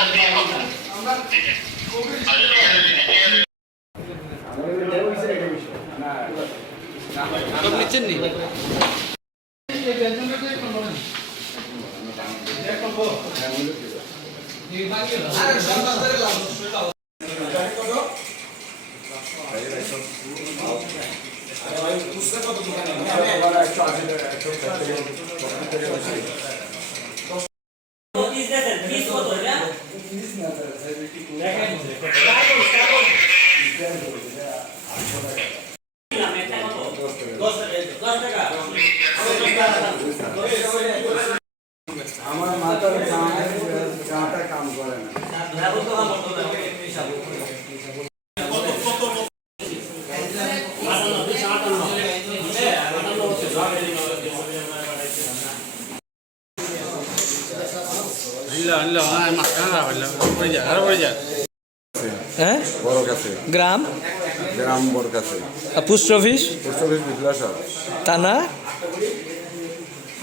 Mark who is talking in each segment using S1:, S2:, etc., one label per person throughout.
S1: পানি থেকে যাচ্ছি এখন আচ্ছা, ঠিক আছে, ঠিক আছে।
S2: আমার মাথার গাটা কাম করে না
S3: হ্যাঁ গ্রাম
S2: গ্রাম বড়
S3: পোস্ট অফিস
S2: পোস্ট অফিস
S3: থানা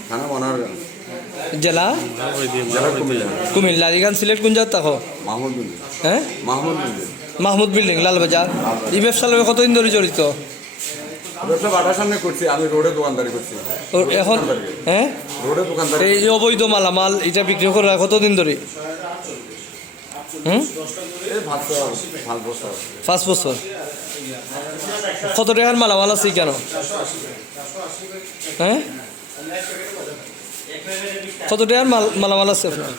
S2: থানা মনোহরগঞ্জ
S3: জেলা
S2: জেলা কুমিল্লা
S3: এখান সিলেট কোন জায়গা থাকো
S2: মাহমুদ বিল্ডিং
S3: হ্যাঁ
S2: মাহমুদ বিল্ডিং
S3: মাহমুদ বিল্ডিং লালবাজার এই ব্যবসার লগে কতদিন ধরে জড়িত?
S2: ব্যবসা বাটার সামনে করছি আমি রোডে দোকানদারি করছি।
S3: এখন হ্যাঁ?
S2: রোডে দোকানদারি
S3: এই যে অবৈধ মালামাল এটা বিক্রি করা কতদিন ধরে? হুম? পাঁচ বছর। কত টাকার মালামাল আছে কেন? হ্যাঁ? কত টাকার মাল মালামাল আছে আপনার?